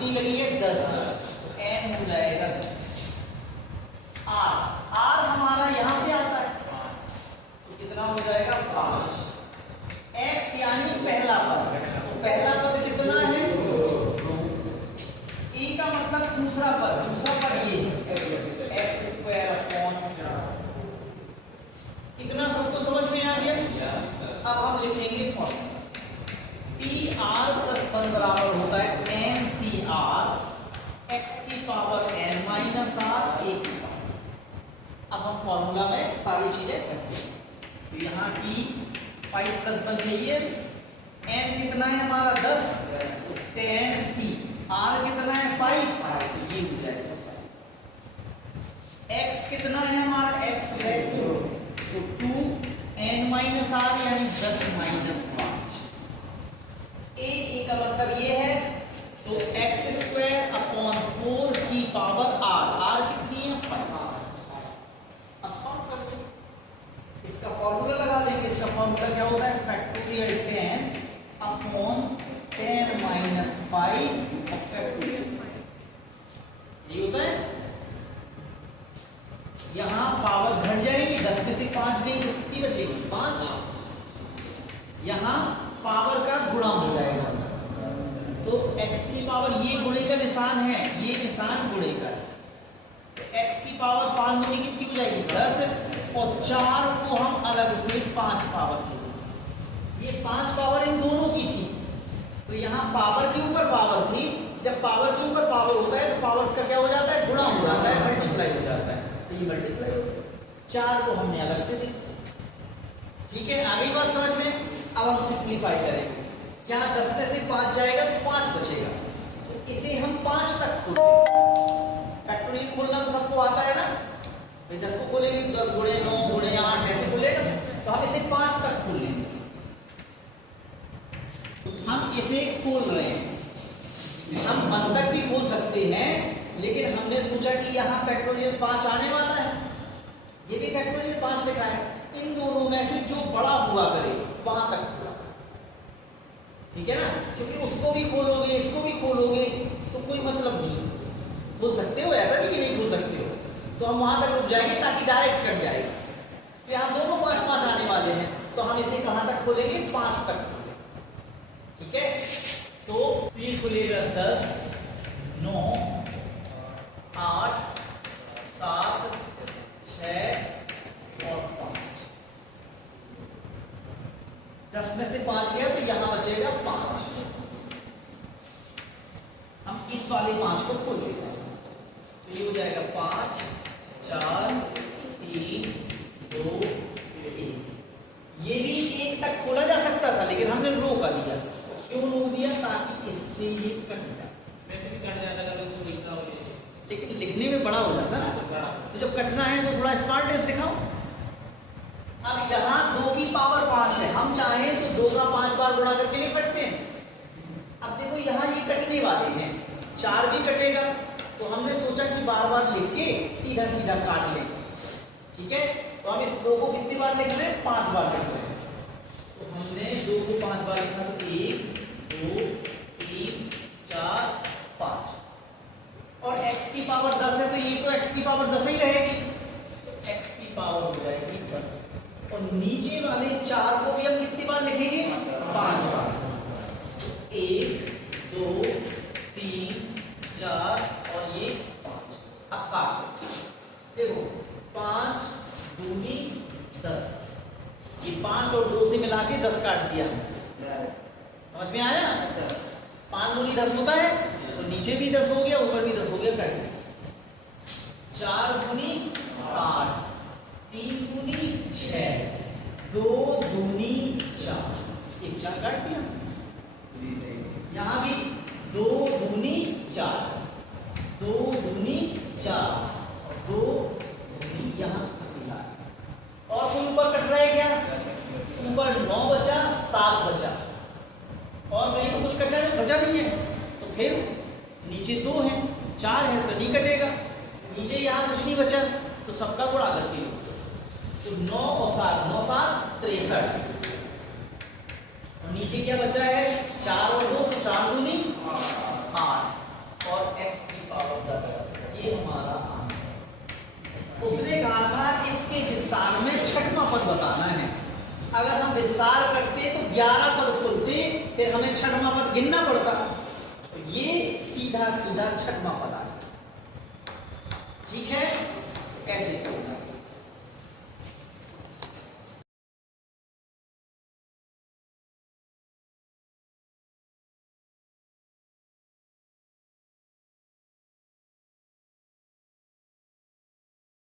कितनी लगी है 10, n हो जाएगा 10। r हमारा यहां से आता है तो कितना हो जाएगा 5। x यानी पहला पद, तो पहला पद कितना है 2। e का मतलब दूसरा पद ये है x²/। इतना सबको समझ में आ गया। अब हम लिखेंगे फॉर्मूला। PR + 1 बराबर होता है NCR x की power n minus r a की पावर। अब हम फॉर्मूला में सारी चीजें करते हैं। तो यहाँ t 5 + 1 चाहिए, n कितना है हमारा 10, 10c, r कितना है 5, तो ये हो जाएगा 5। x कितना है हमारा x है 2, तो 2 n - r यानी 10 - 5। a का मतलब ये है, तो x²/4 की पावर r कितनी है 5। अब सॉल्व करते हैं, इसका फॉर्मूला लगा देंगे। इसका फॉर्मूला क्या होता है फैक्टोरियल 10/10 - 5 फैक्टोरियल 5। ये होता है, यहां पावर घट जाएगी, 10 में से 5 गई तो कितनी बचेगी 5। यहां पावर का गुणा हो जाएगा, तो x की पावर, ये गुणे का निशान है, ये निशान गुणे का, तो x की पावर 5 गुनी कितनी हो जाएगी 10, और 4 को हम अलग से 5 पावर की, ये 5 पावर इन दोनों की थी, तो यहाँ पावर के ऊपर पावर थी। जब पावर के ऊपर पावर होता है तो पावर्स का क्या हो जाता है गुणा हो जाता है, मल्टीप्लाई हो जाता है, तो ये मल्टीप्लाई हो गया। 4 को हमने अलग से दी। ठीक है, आगे बात समझ में। अब हम सिंप्लीफाई करेंगे, यहाँ 10 में से 5 जाएगा तो 5 बचेगा, तो इसे हम 5 तक खोलेंगे। फैक्टोरियल खोलना तो सबको आता है ना भाई, 10 को खोलेंगे 10 गुणे 9 गुणे 8 ऐसे खोलेगा, तो हम इसे 5 तक खोल लेंगे। हम इसे खोल रहे हैं, हम 1 तक भी खोल सकते हैं, लेकिन हमने सोचा कि यहाँ फैक्टोरियल 5 आने वाला है, ये भी फैक्टोरियल 5 लिखा है, इन दोनों में से जो बड़ा हुआ करे वहां तक खोला। ठीक है ना, क्योंकि उसको भी खोलोगे इसको भी खोलोगे तो कोई मतलब नहीं। खोल सकते हो, ऐसा नहीं कि नहीं खोल सकते हो, तो हम वहां तक रुक जाएंगे ताकि डायरेक्ट कट जाएगा। तो यहाँ दोनों 5-5 आने वाले हैं, तो हम इसे कहां तक खोलेंगे 5 तक खोलेंगे। ठीक है, तो ये खुलेगा 10 9 8 7 6 और 5। 10 में से 5 गया तो यहां बचेगा 5। हम इस वाले 5 को खोल लेते हैं, तो ये हो जाएगा 5 4 3 2 1। ये भी 1 तक खोला जा सकता था, लेकिन हमने रोका दिया। क्यों रोक दिया? ताकि इससे ये कट जाए। वैसे भी कट जाता है तो लिखना हो, लेकिन लिखने में बड़ा हो जाता ना, तो जब कटना है तो थोड़ा स्मार्टनेस दिखाओ। अब यहाँ 2 की पावर 5 है, हम चाहें तो 2 का 5 बार गुणा करके लिख सकते हैं। अब देखो यहाँ ये कटने वाले हैं, 4 भी कटेगा, तो हमने सोचा कि बार बार लिख के सीधा सीधा काट लें। ठीक है, तो हम इस 2 को कितनी बार लिख रहे हैं 5 बार लिख रहे हैं। तो हमने 2 को 5 बार लिखा, तो 1 2 3 4 5, और x की पावर 10 है, तो ये तो x की पावर 10 ही रहेगी, तो x की पावर हो जाएगी 10। और नीचे वाले 4 को भी हम कितनी बार लिखेंगे 5 बार। 1 2 3 4 और ये 5। अब काट देखो, 5 दूनी 10, ये 5 और 2 से मिला के 10 काट दिया। समझ में आया? 5 दूनी 10 होता है, तो नीचे भी 10 हो गया, ऊपर भी 10 हो गया, काट दिया। 4 दूनी 8, 3 दूनी 6, 2 दूनी 4, एक 4 काट दिया। यहाँ भी 2 दूनी 4, 2 दूनी 4 और 2 दूनी यहाँ 4। और कोई ऊपर कट रहा है क्या? ऊपर 9 बचा, 7 बचा, और कहीं तो कुछ कटा है बचा नहीं है, तो फिर नीचे 2 है 4 है तो नहीं कटेगा, नीचे यहाँ कुछ नहीं बचा, तो सबका गुणा करके लो, तो 9 और 7 9 7 63, और नीचे क्या बचा है 4 और 2, तो 4 दूनी 8, बताना है। अगर हम विस्तार करते तो 11 पद खुलते, फिर हमें छठवां पद गिनना पड़ता। तो ये सीधा सीधा छठवां पद आ गया। ठीक है, ऐसे